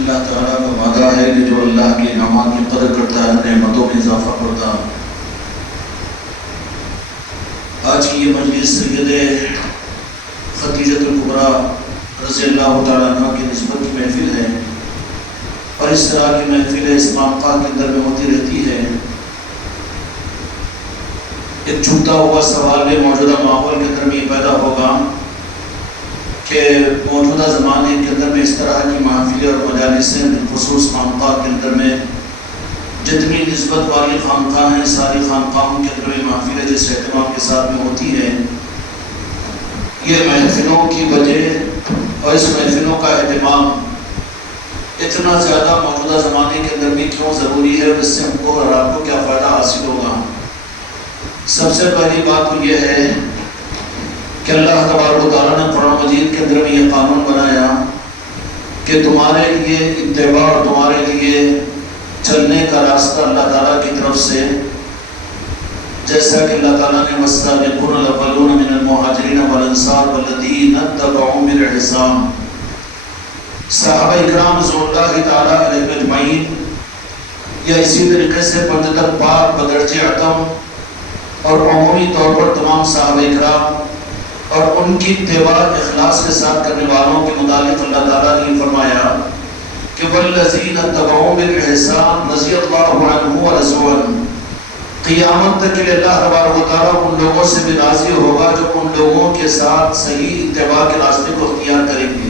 اللہ تعالیٰ کا وعدہ ہے کہ جو اللہ کے انعامات کی قدر کرتا ہے نعمتوں میں اضافہ کرتا ہے۔ آج کی یہ مجلس سید خدیجۃ الکبریٰ رضی اللہ تعالیٰ عنہ کی نسبت کی محفل ہے، اور اس طرح کی محفل اس خانقاہ کے اندر میں ہوتی رہتی ہے۔ ایک چھوٹا ہوا سوال میں موجودہ ماحول کے اندر میں پیدا ہوگا کہ موجودہ زمانے کے اندر میں اس طرح کی محافلیں اور مجالسیں بالخصوص خانقاہ کے اندر میں جتنی نسبت والی خانقاہ ہیں، ساری خانقاہوں کے اندر میں محافلیں جس اہتمام کے ساتھ میں ہوتی ہے، یہ محفلوں کی وجہ اور اس محفلوں کا اہتمام اتنا زیادہ موجودہ زمانے کے اندر بھی کیوں ضروری ہے، اور اس سے ہم کو اور آپ کو کیا فائدہ حاصل ہوگا؟ سب سے پہلی بات تو یہ ہے کہ اللہ تبارک و تعالیٰ نے قرآن مجید کے اندر میں یہ قانون بنایا کہ تمہارے لیے اتباع اور تمہارے لیے چلنے کا راستہ اللہ تعالیٰ کی طرف سے، جیسا کہ اللہ تعالیٰ نے والسابقون الاولون من المہاجرین والانصار والذین اتبعوہم بإحسان، صحابہ اکرام رضوان اللہ تعالیٰ علیہم اجمعین، یا اسی طریقے سے پنجتن پاک بدرجہ عتم اور عمومی طور پر تمام صحابہ اکرام اور ان کی اتباع اخلاص کے ساتھ کرنے والوں کے متعلق اللہ تعالیٰ نے فرمایا کہ والذین اتبعوہم بإحسان رضی اللہ عنہم ورضوا عنہ، قیامت تک کے لیے اللہ تبارک و تعالیٰ ان لوگوں سے بھی راضی ہوگا جو ان لوگوں کے ساتھ صحیح اتباع کے راستے کو اختیار کریں گے۔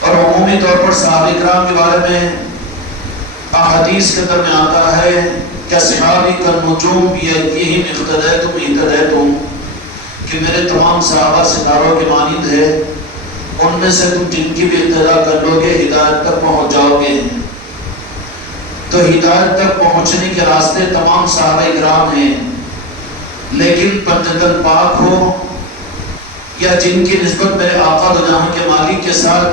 اور عمومی طور پر صحابہ کرام کے بارے میں احادیث کے اندر میں آتا ہے کہ صحابی کا نجوم بیدیہم اقتدیتم اہتدیتم، کہ میرے تمام صحابہ ستاروں کے مانند ہے، ان میں سے تم جن کی بھی اقتداء کر لو گے ہدایت تک پہنچ جاؤ گے۔ تو ہدایت تک پہنچنے کے راستے تمام صحابہ کرام ہیں، لیکن پنجتن پاک ہو یا جن کی نسبت میرے آقا دو جہاں کے مالک کے ساتھ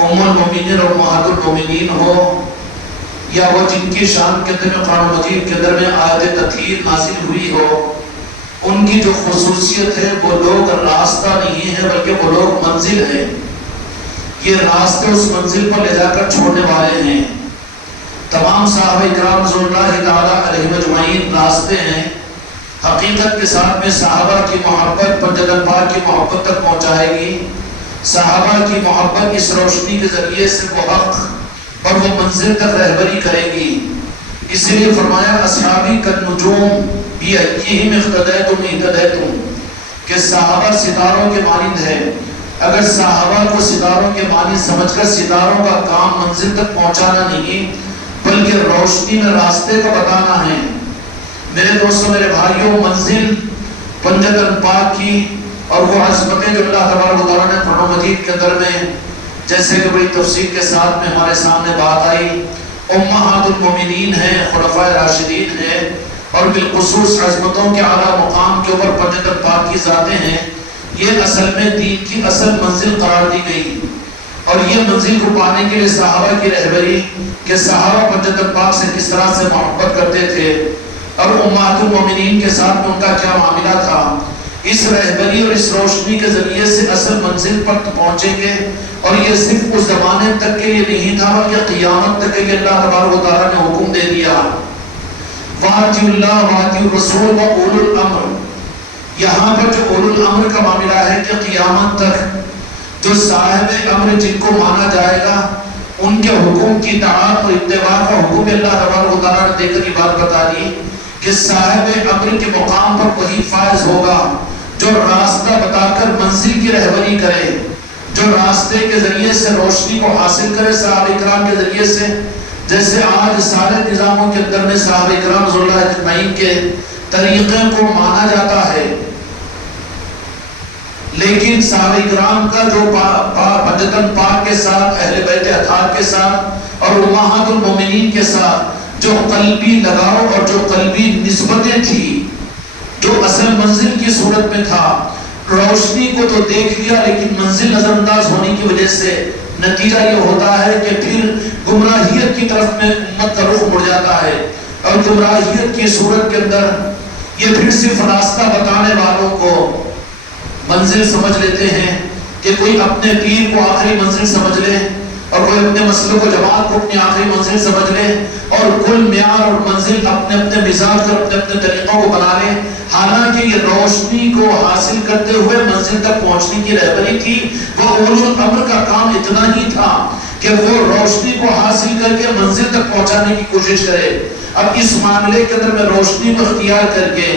ام المومنین اور امہات المومنین ہو، یا وہ جن کی شان کے اندر میں قرآن مجید کے اندر میں آیت تطہیر نازل ہوئی ہو، ان کی جو خصوصیت ہے وہ لوگ راستہ نہیں ہے بلکہ وہ لوگ منزل ہیں، یہ راستے اس منزل پر لے جا کر چھوڑنے والے ہیں۔ تمام صحابہ اکرام رضوان اللہ تعالیٰ علیہم اجمعین راستے ہیں، حقیقت کے ساتھ میں صحابہ کی محبت پنجتن پاک کی محبت تک پہنچائے گی، صحابہ کی محبت اس روشنی کے ذریعے سے وہ حق اور وہ منزل تک رہبری کرے گی۔ اس لیے فرمایا اصحابی کالنجوم بیدیہم اقتدیتم اہتدیتم، کہ صحابہ ستاروں کے مانند ہے۔ اگر صحابہ کو ستاروں کے مانند سمجھ کر ستاروں کا کام منزل تک پہنچانا نہیں بلکہ روشنی میں راستے کو بتانا ہے، میرے دوستوں میرے بھائیوں، منزل پنجتن پاک کی اور وہ عظمتیں جو اللہ تبارک و تعالیٰ نے قرآن مجید کے اندر میں جیسے کہ بڑی تفصیل کے ساتھ میں ہمارے سامنے بات آئی، امہات المومنین ہیں، خلفائے راشدین ہیں، اور بالخصوص عظمتوں کے اعلیٰ مقام کے اوپر پنجتن پاک کی ذاتیں ہیں، یہ اصل میں دین کی اصل منزل قرار دی گئی۔ اور یہ منزل کو پانے کے لیے صحابہ کی رہبری کہ صحابہ پنجتن پاک سے کس طرح سے محبت کرتے تھے اور امہات المومنین کے ساتھ میں ان کا کیا معاملہ تھا، اس رہبری اور اس روشنی کے ذریعے سے اصل منزل پر پہنچیں گے۔ اور یہ صرف اس زمانے تک کے لیے نہیں تھا بلکہ قیامت تک کے لیے اللہ تبارک و تعالیٰ نے حکم دے دیا وَأَطِیعُوا اللَّهَ وَأَطِیعُوا الرَّسُولَ وَأُولُو الْأَمْرِ۔ یہاں پر جو اولو الامر کا معاملہ ہے کہ قیامت تک جو صاحب امر جن کو مانا جائے گا ان کے حکم کی اطاعت اور اتباع کا حکم اللہ تبارک و تعالیٰ نے دے کر یہ بات بتا دی کہ صاحب امر کے مقام پر وہی فائز ہوگا جو راستہ بتا کر منزل کی رہبری کرے، جو راستے کے ذریعے سے روشنی کو حاصل کرے صحابہ اکرام کے ذریعے سے، جیسے آج سارے نظاموں کے اندر میں صحابہ اکرام رضی اللہ اجمعین کے طریقے کو مانا جاتا ہے، لیکن صحابہ اکرام کا جو پنجتن پاک کے ساتھ، اہل بیت اطہار کے ساتھ اور امہات المومنین کے ساتھ جو قلبی لگاؤ اور جو قلبی نسبتیں تھی، جو اصل منزل کی صورت میں تھا، روشنی کو تو دیکھ لیا لیکن منزل نظر انداز ہونے کی وجہ سے نتیجہ یہ ہوتا ہے کہ پھر گمراہیت کی طرف میں امت کا رخ مڑ جاتا ہے، اور گمراہیت کی صورت کے اندر یہ پھر صرف راستہ بتانے والوں کو منزل سمجھ لیتے ہیں کہ کوئی اپنے پیر کو آخری منزل سمجھ لے اور کوئی اپنے مسئلے کو جماعت کو اپنی آخری منزل سمجھ لے اور کل معیار اور منزل اپنے اپنے مزاج اور اپنے اپنے طریقوں کو بنا لے، حالانکہ یہ روشنی کو حاصل کرتے ہوئے منزل تک پہنچنے کی رہبری تھی۔ وہ اولو الامر کا کام اتنا ہی تھا کہ وہ روشنی کو حاصل کر کے منزل تک پہنچانے کی کوشش کرے۔ اب اس معاملے کے اندر میں روشنی کو اختیار کر کے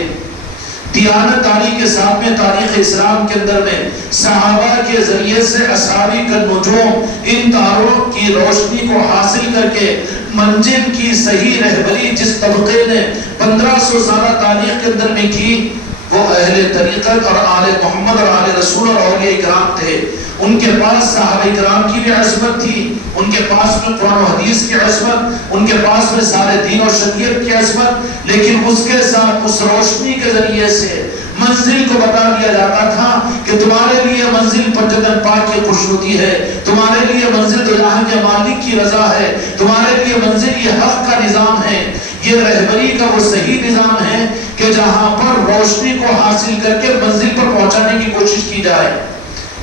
دیانت داری کے ساتھ میں تاریخ اسلام کے اندر میں صحابہ کے ذریعے سے اصحابی کا نجوم ان تاروں کی روشنی کو حاصل کر کے منزل کی صحیح رہبری جس طبقے نے 1500 سالہ تاریخ کے اندر میں کی، وہ اہل طریقت اور آل محمد اور آل رسول اور اولیاء کرام تھے۔ ان کے پاس صحابہ کرام کی بھی عصمت تھی، ان کے پاس میں قرآن و حدیث کی عصمت، ان کے پاس میں سارے دین و شریعت کی عصمت، لیکن اس کے ساتھ اس روشنی کے ذریعے سے منزل کو بتا دیا جاتا تھا کہ تمہارے لیے منزل پنجتن پاک کی خوشنودی ہے، تمہارے لیے منزل تو یہاں کے مالک کی رضا ہے، تمہارے لیے منزل یہ حق کا نظام ہے، یہ رہبری کا وہ صحیح نظام ہے کہ جہاں پر روشنی کو حاصل کر کے منزل پر پہنچانے کی کوشش کی جائے۔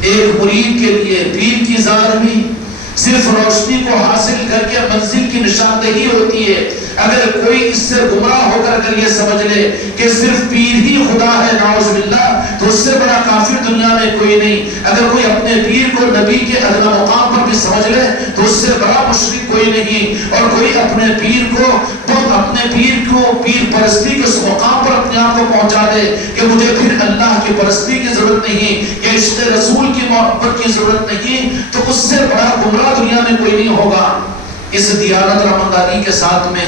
ایک مرید کے لیے پیر کی ظاہری صرف روشنی کو حاصل کر کے منزل کی نشاندہی ہوتی ہے۔ اگر کوئی اس سے گمراہ ہو کر اگر یہ سمجھ لے کہ صرف پیر ہی خدا ہے نعوذ باللہ، تو اس سے بڑا کافر دنیا میں کوئی نہیں۔ اگر کوئی اپنے پیر کو نبی کے ادنا مقام پر بھی سمجھ لے تو اس سے بڑا مشرک کوئی نہیں۔ اور کوئی اپنے پیر کو پیر پرستی کے اس مقام پر اپنے آپ کو پہنچا دے کہ مجھے پھر اللہ کی پرستی کی ضرورت نہیں یا عشق رسول کی محبت کی ضرورت نہیں، تو اس سے بڑا گمراہ دنیا میں کوئی نہیں ہوگا۔ اس دیانت اور امانداری کے ساتھ میں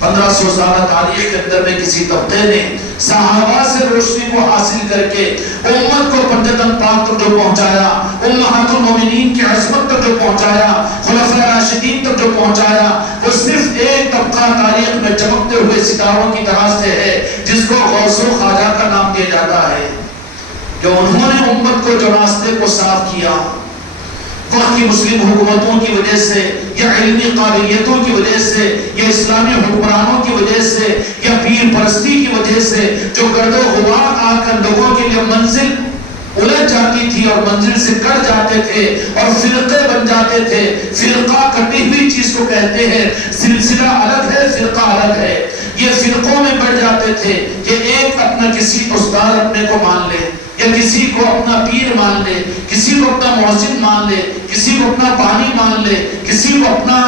1500 سالہ تاریخ کے اندر میں کسی طبقے نے صحابہ سے روشنی کو حاصل کر کے امت کو پنجتن پاک تک جو پہنچایا، امہات المومنین کی عصمت تک جو پہنچایا، خلفاء راشدین تک جو پہنچایا، وہ صرف ایک طبقہ تاریخ میں چمکتے ہوئے ستاروں کی طرح سے ہے جس کو غوث و خواجہ کا نام دیا جاتا ہے، جو انہوں نے امت کو جو راستے کو صاف کیا، وقت کی مسلم حکومتوں کی وجہ سے یا علمی قابلیتوں کی وجہ سے یا اسلامی حکمرانوں کی وجہ سے یا پیر پرستی کی وجہ سے جو گرد و غبار آ کر لوگوں کے لیے منزل الجھ جاتی تھی اور منزل سے کٹ جاتے تھے اور فرقے بن جاتے تھے۔ فرقہ کٹی ہوئی چیز کو کہتے ہیں، سلسلہ الگ ہے، فرقہ الگ ہے۔ یہ فرقوں میں بڑھ جاتے تھے کہ ایک اپنا کسی استاد اپنے کو مان لے یا کسی کو اپنا پیر مان لے، کسی کو اپنا محسن مان لے، کسی کو اپنا بانی مان لے، کسی کو اپنا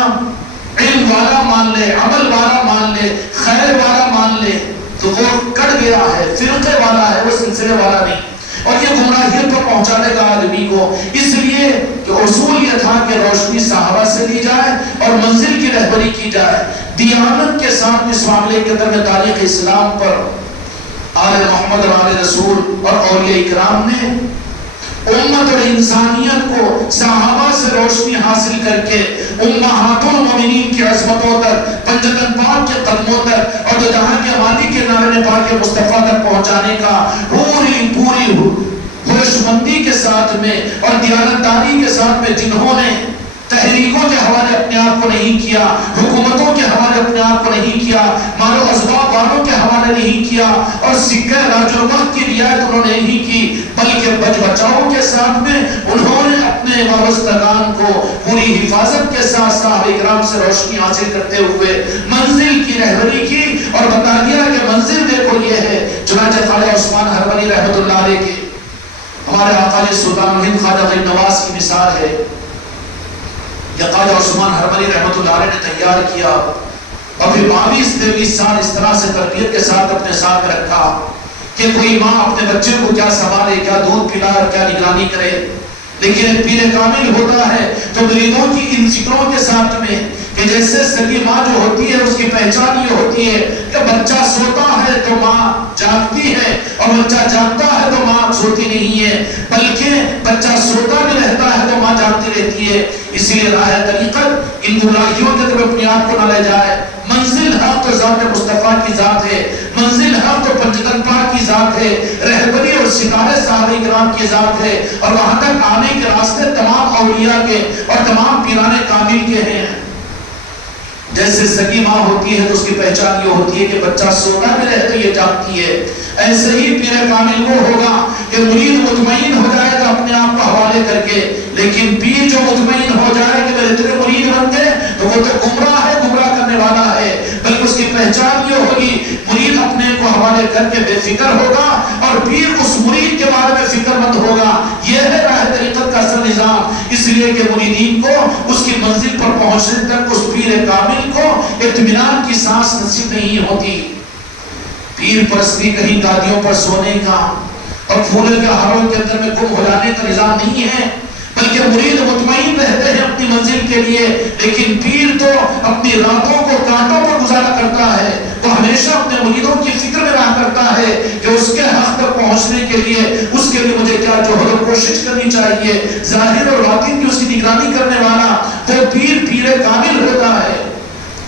علم والا مان لے، عمل والا مان لے، خیر والا مان لے، تو وہ کٹ گیا ہے، فرقے والا ہے، وہ سلسلے والا نہیں۔ اور یہ گمراہیت پر پہنچانے کا آدمی کو، اس لیے کہ اصول یہ تھا کہ روشنی صحابہ سے لی جائے اور منزل کی رہبری کی جائے۔ دیانت کے ساتھ اس معاملے کے اندر میں تاریخ اسلام پر آل محمد اور آل رسول اور اولیاء کرام نے امت اور انسانیت کو صحابہ سے روشنی حاصل کر کے امہات المومنین کی عظمتوں تک، پنجتن پاک کے قدموں تک اور جو جہاں کے مالک کے نام پاک مصطفیٰ تک پہنچانے کا پوری ہوش مندی کے ساتھ میں اور دیانتداری کے ساتھ میں جنہوں نے تحریکوں کے حوالے اپنے آپ کو نہیں کیا، حکومتوں کے حوالے اپنے آپ کو نہیں کیا، مال و اسباب والوں کے حوالے نہیں کیا اور سکہ راج الوقت کی رعایت انہوں نے نہیں کی، بلکہ بچ بچاؤ کے ساتھ میں انہوں نے اپنے وابستگان کو پوری حفاظت کے ساتھ صحابہ کرام سے روشنی حاصل کرتے ہوئے منزل کی رہبری کی اور بتا دیا کہ منزل دیکھو یہ ہے۔ چنانچہ خواجہ عثمان ہرمنی رحمۃ اللہ علیہ کے ہمارے آقا سلطان الہند خواجہ غریب نواز کی مثال ہے کہ خواجہ عثمان ہرمنی رحمۃ اللہ علیہ نے تیار کیا اور پھر 22-23 سال اس طرح سے تربیت کے ساتھ اپنے ساتھ رکھا کہ کوئی ماں اپنے بچے کو کیا سنبھالے، کیا دودھ پلائے اور کیا نگرانی کرے، لیکن ایک پیر کامل ہوتا ہے تو مریدوں کی ان فکروں کے ساتھ میں کہ جیسے سگی ماں جو ہوتی ہے اس کی پہچان یہ ہوتی ہے کہ بچہ سوتا ہے تو ماں جاگتی ہے اور بچہ جاگتا ہے تو ماں سوتی نہیں ہے، بلکہ بچہ سوتا بھی رہتا ہے تو ماں جاگتی رہتی ہے۔ اسی لیے راہ طریقت ان گمراہیوں کے طرف اپنے آپ کو نہ لے جائے۔ منزل حق تو ذات مصطفیٰ کی ذات ہے، منزل حق تو پنجتن پاک کی ذات ہے، رہبری اور ستارے صحابہ کرام کی ذات ہے، اور وہاں تک آنے کے راستے تمام اولیاء کے اور تمام پیران کامل کے ہیں۔ جیسے سگی ماں ہوتی ہے تو اس کی پہچان یہ ہوتی ہے کہ بچہ سوتا بھی رہے تو یہ جاگتی ہے، ایسے ہی پیر کامل وہ ہوگا کہ مرید مطمئن ہو جائے گا اپنے آپ کو حوالے کر کے، لیکن پیر جو مطمئن ہو جائے کہ میرے اتنے مرید بن گئے تو وہ تو گمراہ ہے، گمراہ کرنے والا ہے، بلکہ اس کی پہچان یہ ہوگی مرید اپنے کو حوالے کر کے بے فکر ہوگا اور پیر اس مرید کے بارے میں فکر مند ہوگا۔ یہ ہے راہ طریقت کا اصل نظام، اس لیے کہ مریدین کو اس کی منزل پر پہنچنے تک اس پیر کامل کو اطمینان کی سانس نصیب نہیں ہوتی۔ پیر پرستی کہیں گادیوں پر سونے کا اور پھولے کے ہاروں کے اندر میں گم ہو جانے کا نظام نہیں ہے، بلکہ مرید مطمئن رہتے ہیں اپنی منزل کے لیے، لیکن پیر تو اپنی راتوں کو کانٹوں پر گزارا کرتا ہے، وہ ہمیشہ اپنے مریدوں کی فکر میں رہا کرتا ہے کہ اس کے حق تک پہنچنے کے لیے اس کے لیے مجھے کیا جوہد و کوشش کرنی چاہیے۔ ظاہر اور باطن کی اس کی نگرانی کرنے والا وہ پیر کامل ہوتا ہے۔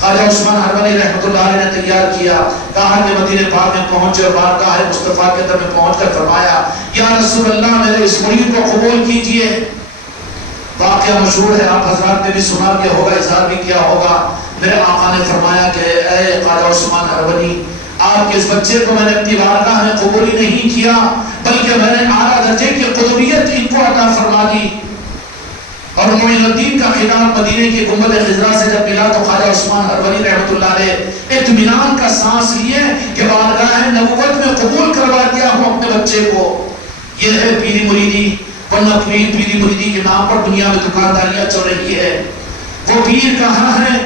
خواجہ عثمان ہروری رحمۃ اللہ علیہ نے تیار کیا، کہا کہ مدینہ پاک میں پہنچے اور بارگاہ مصطفیٰ کے اندر میں پہنچ کر فرمایا یا رسول اللہ میرے اس مرید کو قبول کیجئے۔ واقعہ مشہور ہے، آپ حضرات نے بھی سنا کیا ہوگا، اظہار بھی کیا ہوگا۔ میرے آقا نے فرمایا کہ اے خواجہ عثمان ہروری، آپ کے اس بچے کو میں نے اپنی بارگاہ میں قبول نہیں کیا، بلکہ میں نے اعلیٰ درجے کی قطبیت ان کو عطا فرما دی۔ اور معین الدین کا خطاب مدینے کی گنبد خضرا سے جب ملا تو خواجہ عثمان ہروری رحمۃ اللہ علیہ اطمینان کا سانس لیے کہ بارگاہ نبوت میں قبول کروا دیا ہوں اپنے بچے کو۔ یہ ہے پیری مریدی، ورنہ پیری مریدی کے نام پر دنیا میں دکانداریاں چل رہی ہے۔ وہ پیر کہاں ہے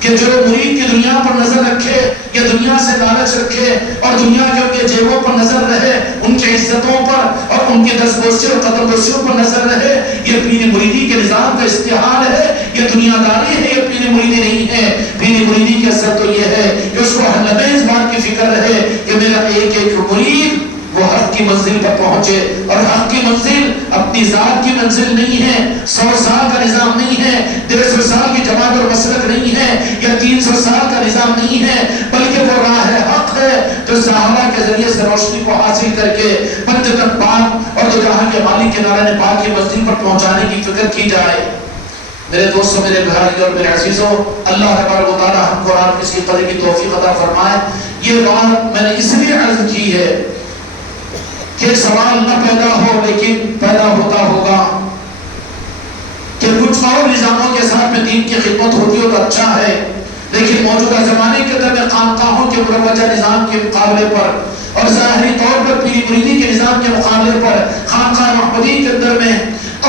کہ جو مرید کی دنیا پر نظر رکھے یا دنیا سے لالچ رکھے اور دنیا کے ان کے جیبوں پر نظر رہے، ان کے عزتوں پر اور ان کے دستبوسیوں اور قدم بوسیوں پر نظر رہے، یہ پیر مریدی کے نظام کا استحال ہے، یہ دنیا داری ہے، یہ پیر مریدی نہیں ہے۔ پیر مریدی کے اثر تو یہ ہے کہ اس کو ہر لمحے اس بات کی فکر رہے کہ میرا ایک ایک مرید وہ حق کی منزل پر پہنچے، اور حق کی منزل اپنی ذات کی منزل نہیں ہے، 100 سال کا نظام نہیں ہے، 150 سال کی جماعت اور مسلک نہیں ہے، یا 300 سال کا نظام نہیں ہے، بلکہ وہ راہ حق ہے جو صحابہ کے ذریعے سے روشنی کو حاصل کر کے پنجتن پاک اور دو جہاں کے مالک کے نارائن پاک کی منزل پر پہنچانے کی فکر کی جائے۔ میرے دوستوں، میرے بھائی اور میرے عزیزوں، اللہ تبارک و تعالی ہم کو اور آپ کو اس کی قدر کی توفیق عطا فرمائے۔ یہ بات میں نے اس لیے عرض کی ہے کہ سوال نہ پیدا ہو، لیکن پیدا ہوتا ہوگا کہ کچھ اور نظاموں کے ساتھ میں دین کی خدمت ہوتی ہو تو اچھا ہے، لیکن موجودہ زمانے کے اندر میں خانقاہوں کے مروجہ نظام کے مقابلے پر اور ظاہری طور پر پیری مریدی کے نظام کے مقابلے پر خانقاہ محمدی کے اندر میں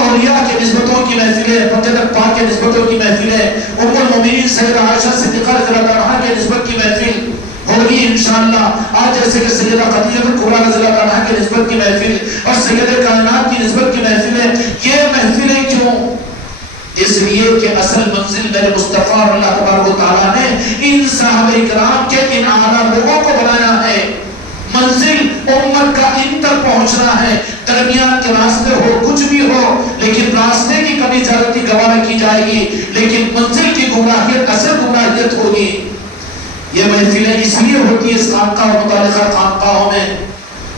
اولیاء کے نسبتوں کی محفلیں، پنجتن پاک کے نسبتوں کی محفلیں، ام المؤمنین سیدہ عائشہ صدیقہ رضی اللہ عنہا کے نسبت کی محفل ہوگی انشاءاللہ۔ آج جیسے کہ سیدہ خدیجہ کبریٰ رضی اللہ عنہا کے نسبت کی محفل اور سید کائنات کی نسبت کی محفلیں، یہ محفلیں کیوں؟ اس لیے کہ اصل منزل میرے مصطفیٰ اور اللہ تبارک و تعالیٰ نے ان صحابہ کرام کے ان اعلیٰ لوگوں کو بنایا ہے۔ منزل امت کا ان تک پہنچنا ہے، درمیان کے راستے ہو کچھ بھی ہو، لیکن راستے کی کمی زیادتی گوارا کی جائے گی، لیکن منزل کی گمراہیت اصل گمراہیت ہوگی۔ یہ محفلیں اس لیے ہوتی ہے اس خانقاہ اور متعلقہ خانقاہوں میں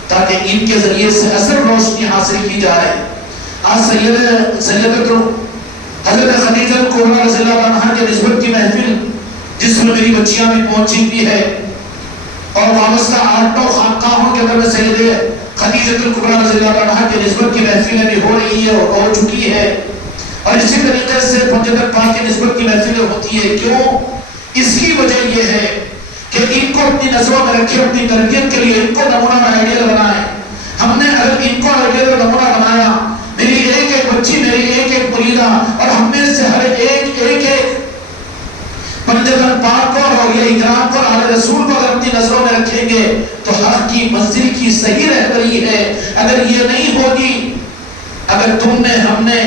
تاکہ ان کے ذریعے سے اصل روشنی حاصل کی جائے۔ آج سیدت حضرت خدیجہ کبریٰ رضی اللہ عنہا کے نسبت کی محفل جس میں میری بچیاں بھی پہنچی بھی ہے، اور وابستہ 8 خانقاہوں کے اندر میں سید خدیجہ کبریٰ رضی اللہ عنہا کے نسبت کی محفلیں بھی ہو رہی ہے اور ہو چکی ہے، اور اسی طریقے سے پنجتن پاک کی نسبت کی محفلیں ہوتی ہے۔ کیوں؟ اس کی وجہ یہ ہے کہ ان کو اپنی نظروں میں رکھے، اپنی تربیت کے لیے ان کو نمونہ آئیڈیل بنائے۔ ہم نے اگر ان کو آئیڈیل نمونہ بنایا، میری ایک ایک بچی، میری ایک ایک مریدہ، اور ہم میں سے ہر ایک پنجتن پاک کو اور یہ اکرام کو آل رسول کو اگر اپنی نظروں میں رکھیں گے تو حق کی منزل کی صحیح رہبری ہے۔ اگر یہ نہیں ہوگی، اگر تم نے ہم نے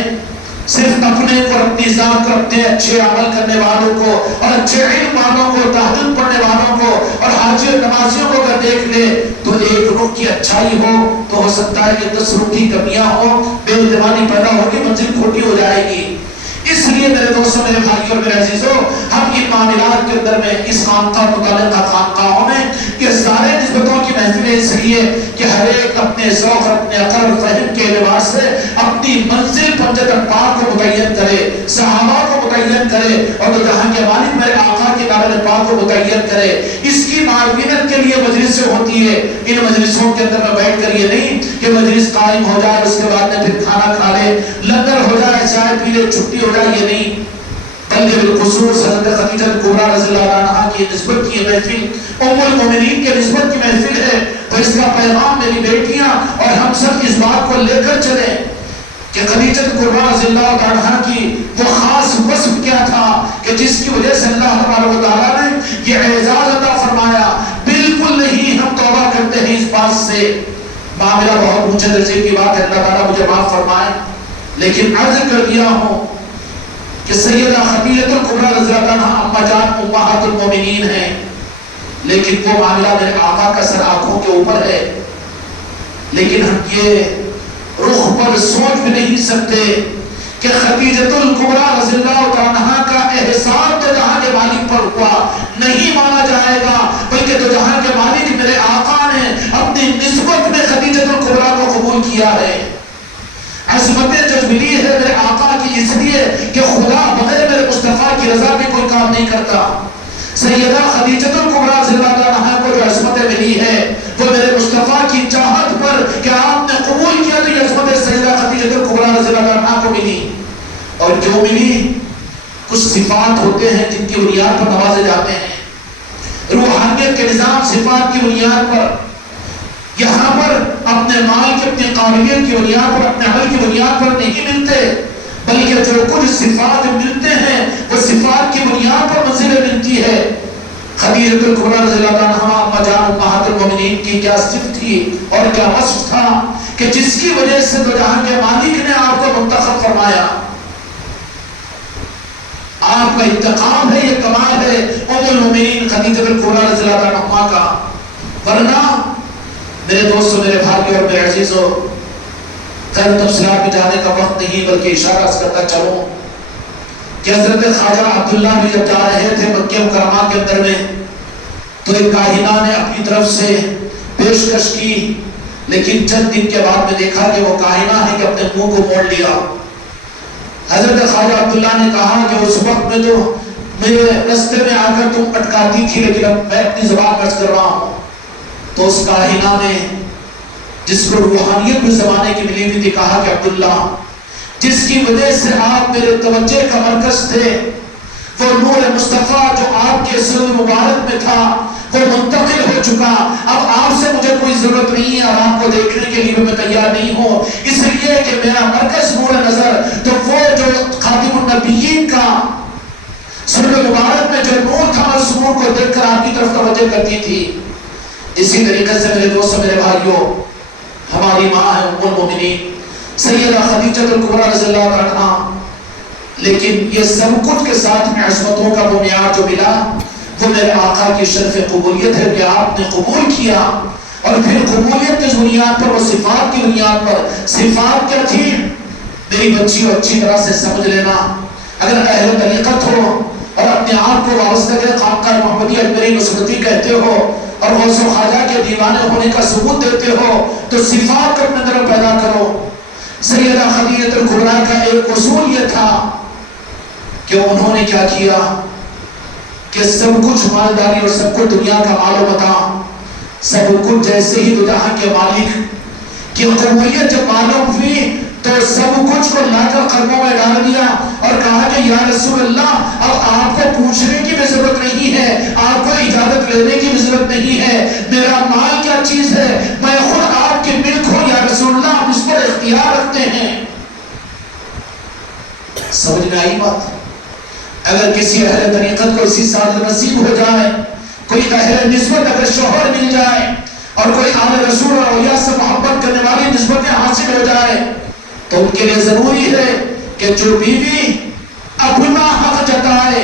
صرف اپنے کو، اپنی ذات کو، اپنے اچھے عمل کرنے والوں کو اور اچھے علم والوں کو، تہجد پڑھنے والوں کو اور حاجی اور نمازیوں کو اگر دیکھ لے تو ایک رخ کی اچھائی ہو تو ہو سکتا ہے کہ 10 رخ کی کمیاں ہو، بے اعتمادی پیدا ہوگی، منزل کھوٹی ہو جائے گی۔ اس لیے میرے دوستوں، میرے بھائی اور میرے عزیزوں، ہم ان معاملات کے اندر میں اس خانقاہ متعلقہ خانقاہوں میں یہ سارے نسبتوں کی محفلیں اس لیے کہ ہر ایک اپنے ذوق، اپنے عقل اور فہم کے اعتبار سے اپنی منزل پنجتن پاک کو متعین کرے، صحابہ کو متعین کرے، اور جہاں کے مالک میرے آقا کے نارائن پاک کو متعین کرے۔ اس کی معاونت کے لیے مجلسیں ہوتی ہے۔ ان مجلسوں کے اندر میں بیٹھ کر یہ نہیں کہ مجلس قائم ہو جائے اس کے بعد میں پھر کھانا کھا لے، لنگر ہو جائے، چائے پی لے چھٹی ہو جائے، یہ نہیں، بلکہ بالخصوص حضرت خدیجہ کبریٰ رضی اللہ عنہا کی نسبت کی محفل، ام المومنین کے نسبت کی محفل ہے، تو اس کا پیغام میری بیٹیاں اور ہم سب اس بات کو لے کر چلیں کہ خدیجہ کبریٰ رضی اللہ عنہا کی وہ خاص وصف کیا تھا کہ جس کی وجہ سے اللہ تبارک و تعالیٰ نے یہ اعزاز عطا فرمایا۔ بالکل نہیں ہم توبہ کرتے ہیں اس بات سے، معاملہ بہت اونچے درجے کی بات ہے، اللہ تعالیٰ مجھے معاف فرمائے، لیکن عرض کر دیا ہوں کہ سیدہ خدیجہ کبریٰ رضی اللہ عنہا اما جان امہات المومنین ہیں، لیکن وہ معاملہ میرے آقا کا سر آنکھوں کے اوپر ہے، لیکن ہم یہ رخ پر سوچ بھی نہیں سکتے کہ خدیجہ کبریٰ رضی اللہ عنہا کا احسان تو جہاں کے مالک پر ہوا نہیں مانا جائے گا، بلکہ تو جہاں کے مالک میرے آقا نے اپنی نسبت میں خدیجہ کبریٰ کو قبول کیا ہے۔ عظمت جبلی ہے میرے آقا کی اس لیے کہ خدا بغیر میرے مصطفیٰ کی رضا میں کوئی کام نہیں کرتا۔ سیدہ خدیجہ کبریٰ رضی اللہ عنہا کو جو عظمت ملی ہے وہ میرے مصطفیٰ کی چاہت پر کہ آپ نے قبول کیا، تو یہ عظمت سیدہ خدیجہ کبریٰ رضی اللہ عنہا کو ملی۔ اور کیوں ملی؟ کچھ صفات ہوتے ہیں جن کی بنیاد پر نوازے جاتے ہیں، روحانیت کے نظام صفات کی بنیاد پر، یہاں پر اپنے مال کی، اپنی قابلیت کی بنیاد پر، اپنے عمل کی بنیاد پر نہیں ملتے، بلکہ جو کچھ صفات ملتے ہیں وہ صفات کی بنیاد پر منزلیں ملتی ہے۔ خدیجہ کبریٰ رضی اللہ عنہا اما جان امہات المومنین کی کیا صفت تھی اور کیا وصف تھا کہ جس کی وجہ سے تو جہاں کے مالک نے آپ کو منتخب فرمایا۔ آپ کا انتخاب ہے، یہ کمال ہے ام المومنین خدیجہ کبریٰ رضی اللہ عنہا کا۔ ورنہ میرے دوستو، میرے بھائیو اور میرے عزیزو، خیر تفصیلات میں جانے کا وقت نہیں، بلکہ اشارہ کرتا چلوں کہ حضرت خواجہ عبداللہ بھی جب جا رہے تھے مکہ مکرمہ کے اندر میں، تو ایک کاہنہ نے اپنی طرف سے پیشکش کی، لیکن چند دن کے بعد میں دیکھا کہ وہ کاہنہ ہے کہ اپنے منہ کو موڑ لیا۔ حضرت خواجہ عبداللہ نے کہا کہ اس وقت میں تو میرے رستے میں آ کر تم اٹکاتی تھی، لیکن اب میں اپنی زبان بچ کر رہا ہوں۔ تو اس کاہنہ نے، جس کو روحانیت میں زمانے کی ملی ہوئی تھی، کہا کہ عبداللہ، جس کی وجہ سے آپ میرے توجہ کا مرکز تھے، وہ نور مصطفیٰ جو آپ کے سر مبارک میں تھا وہ منتقل ہو چکا، اب آپ سے مجھے کوئی ضرورت نہیں ہے، اور آپ کو دیکھنے کے لیے میں تیار نہیں ہوں، اس لیے کہ میرا مرکز نور نظر تو وہ جو خاتم النبیین کا سر مبارک میں جو نور تھا، اس نور کو دیکھ کر آپ کی طرف توجہ کرتی تھی۔ اسی طریقے سے میرے دوستو، میرے بھائیوں، ہماری ماں ہے ام المومنین سیدہ خدیجہ کبریٰ رضی اللہ عنہا، لیکن یہ سب کچھ کے ساتھ میں عظمتوں کا وہ معیار جو ملا وہ میرے آقا کی شرف قبولیت ہے کہ آپ نے قبول کیا، اور پھر قبولیت کی بنیاد پر، وہ صفات کی بنیاد پر، صفات کیا تھی؟ میری بچیوں اچھی طرح سے سمجھ لینا، اگر اہل طریقت ہو اور اپنے آپ کو وابستہ کے خانقاہ محمدی اجمیری نصرتی کہتے ہو اور غوث و خواجہ کے دیوانے ہونے کا ثبوت دیتے ہو، تو صفات کو اپنے اندر پیدا کرو۔ سیدہ خدیجہ کبریٰ کا ایک اصول یہ تھا کہ انہوں نے کیا کیا کہ سب کچھ مالداری اور سب کچھ دنیا کا مال و متاع، سب کچھ جیسے ہی دو جہاں کے مالک کی قبولیت جب معلوم ہوئی تو سب کچھ کو لا کر قدموں میں ڈال دیا اور کہا کہ یا رسول اللہ، اب آپ کو پوچھنے کی بھی ضرورت نہیں ہے، آپ کو اجازت لینے کی بھی ضرورت نہیں ہے، میرا مال کیا چیز ہے، میں خود آپ کے ملک ہوں یا رسول اللہ، آپ اس پر اختیار رکھتے ہیں۔ سمجھ میں آئی بات؟ اگر کسی اہل طریقت کو اسی سعادت نصیب ہو جائے، کوئی اہل نسبت اگر شوہر مل جائے اور کوئی آل رسول اور اولیاء سے محبت کرنے والی نسبتیں حاصل ہو جائے، تو ان کے لیے ضروری ہے کہ جو بیوی اپنا حق جتائے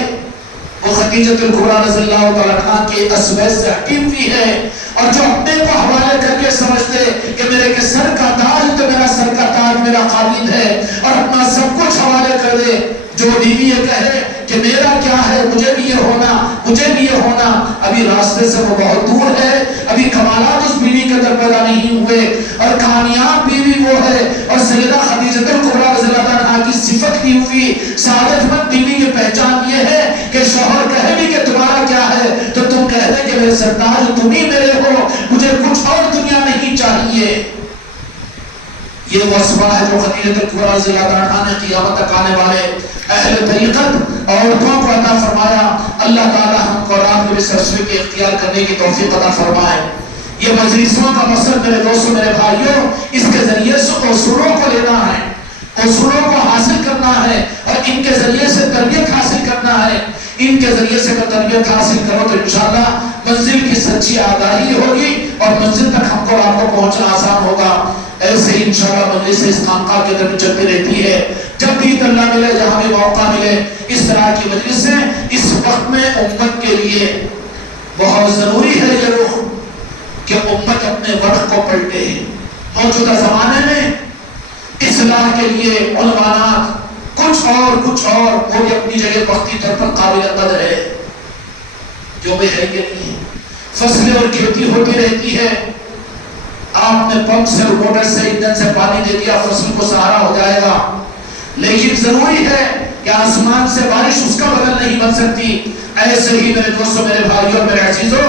وہ خدیجہ کبریٰ رضی اللہ عنہا کے اسوے سے ہٹی ہوئی ہے، اور جو اپنے کو حوالے کر کے سمجھتے کہ میرے کے سر کا تاج تو میرا سر کا تاج میرا خالد ہے، اور اپنا سب کچھ حوالے کر دے، جو بیوی یہ کہے کہ میرا کیا ہے، مجھے بھی یہ ہونا، مجھے بھی یہ ہونا، ابھی راستے سے وہ بہت دور ہے، ابھی کمالات اس بیوی کے اندر پیدا نہیں ہوئے، اور کامیاب بیوی وہ ہے۔ اور سیدہ خدیجہ کبریٰ رضی اللہ عنہا کی صفت کی ہوئی سعادت مند بیوی کی پہچان یہ ہے کہ شوہر کہے بھی کہ تمہارا کیا ہے تو تم کہہ دے کہ میرے سرتاج تم ہی میرے ہو، مجھے کچھ اور دنیا نہیں چاہیے۔ یہ وہ اسباح ہے جو خدیجہ کبریٰ رضی اللہ عنہا نے قیامت تک آنے والے اہل طریقت عورتوں کو عطا فرمایا. اللہ تعالی ہم کو رات میں سرسوی کے اختیار کرنے کی توفیق عطا فرمائے. یہ مجلسوں کا مقصد میرے دوستوں میرے بھائیوں اس کے ذریعے سے اصولوں کو لینا ہے، اصولوں کو حاصل کرنا ہے اور ان کے ذریعے سے تربیت حاصل کرنا ہے. ان کے ذریعے سے اگر تربیت حاصل کرو تو انشاءاللہ منزل کی سچی آگاہی ہوگی اور منزل تک ہم کو آپ کو پہنچنا آسان ہوگا. ایسے ہی انشاءاللہ مجلس اس خانقاہ کے اندر چلتی رہتی ہے. جب بھی اللہ ملے، جہاں بھی موقع ملے، اس طرح کی مجلسیں اس وقت میں امت کے لیے بہت ضروری ہے یہ رخ کہ امت اپنے ورق کو پلٹے. موجودہ زمانے میں اصلاح کے لیے عنوانات کچھ اور وہ بھی اپنی جگہ وقتی طور پر قابل قدر ہے، جو بھی ہے کہ نہیں. فصلیں اور کھیتی ہوتی رہتی ہے، آپ نے پمپ سے موٹر سے انجن سے پانی دے دیا، فصل کو سہارا ہو جائے گا. لیکن ضروری ہے کہ آسمان سے بارش اس کا بدل نہیں بن سکتی. ایسے ہی میرے دوستوں میرے بھائیوں میرے عزیزوں،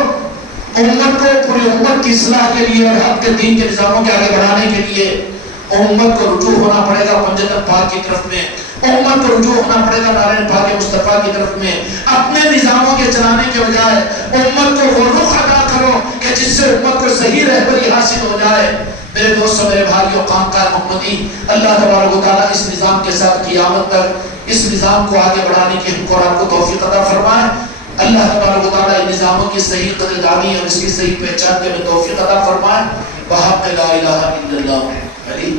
امت کو پوری امت کی اصلاح کے لیے اور حق کے دین کے نظاموں کے آگے بڑھانے کے لیے امت کو رجوع ہونا پڑے گا پنجتن پاک کی طرف میں. امت کو رجوع ہونا پڑے گا نارائن پاک مصطفیٰ کی طرف میں. اپنے نظاموں کے چلانے کے بجائے امت کو وہ رخ ادا کرو کہ جس سے امت کو صحیح رہبری حاصل ہو جائے. میرے دوستوں میرے بھائیوں، خانقاہ محمدی اللہ تبارک و تعالیٰ اس نظام کے ساتھ قیامت تک اس نظام کو آگے بڑھانے کی ہم کو آپ کو توفیق عطا فرمائے. اللہ تبارک و تعالیٰ ان نظاموں کی صحیح قدردانی اور اس کی صحیح پہچان کے میں توفیق عطا فرمائے. بحق لا الہ الا اللہ علی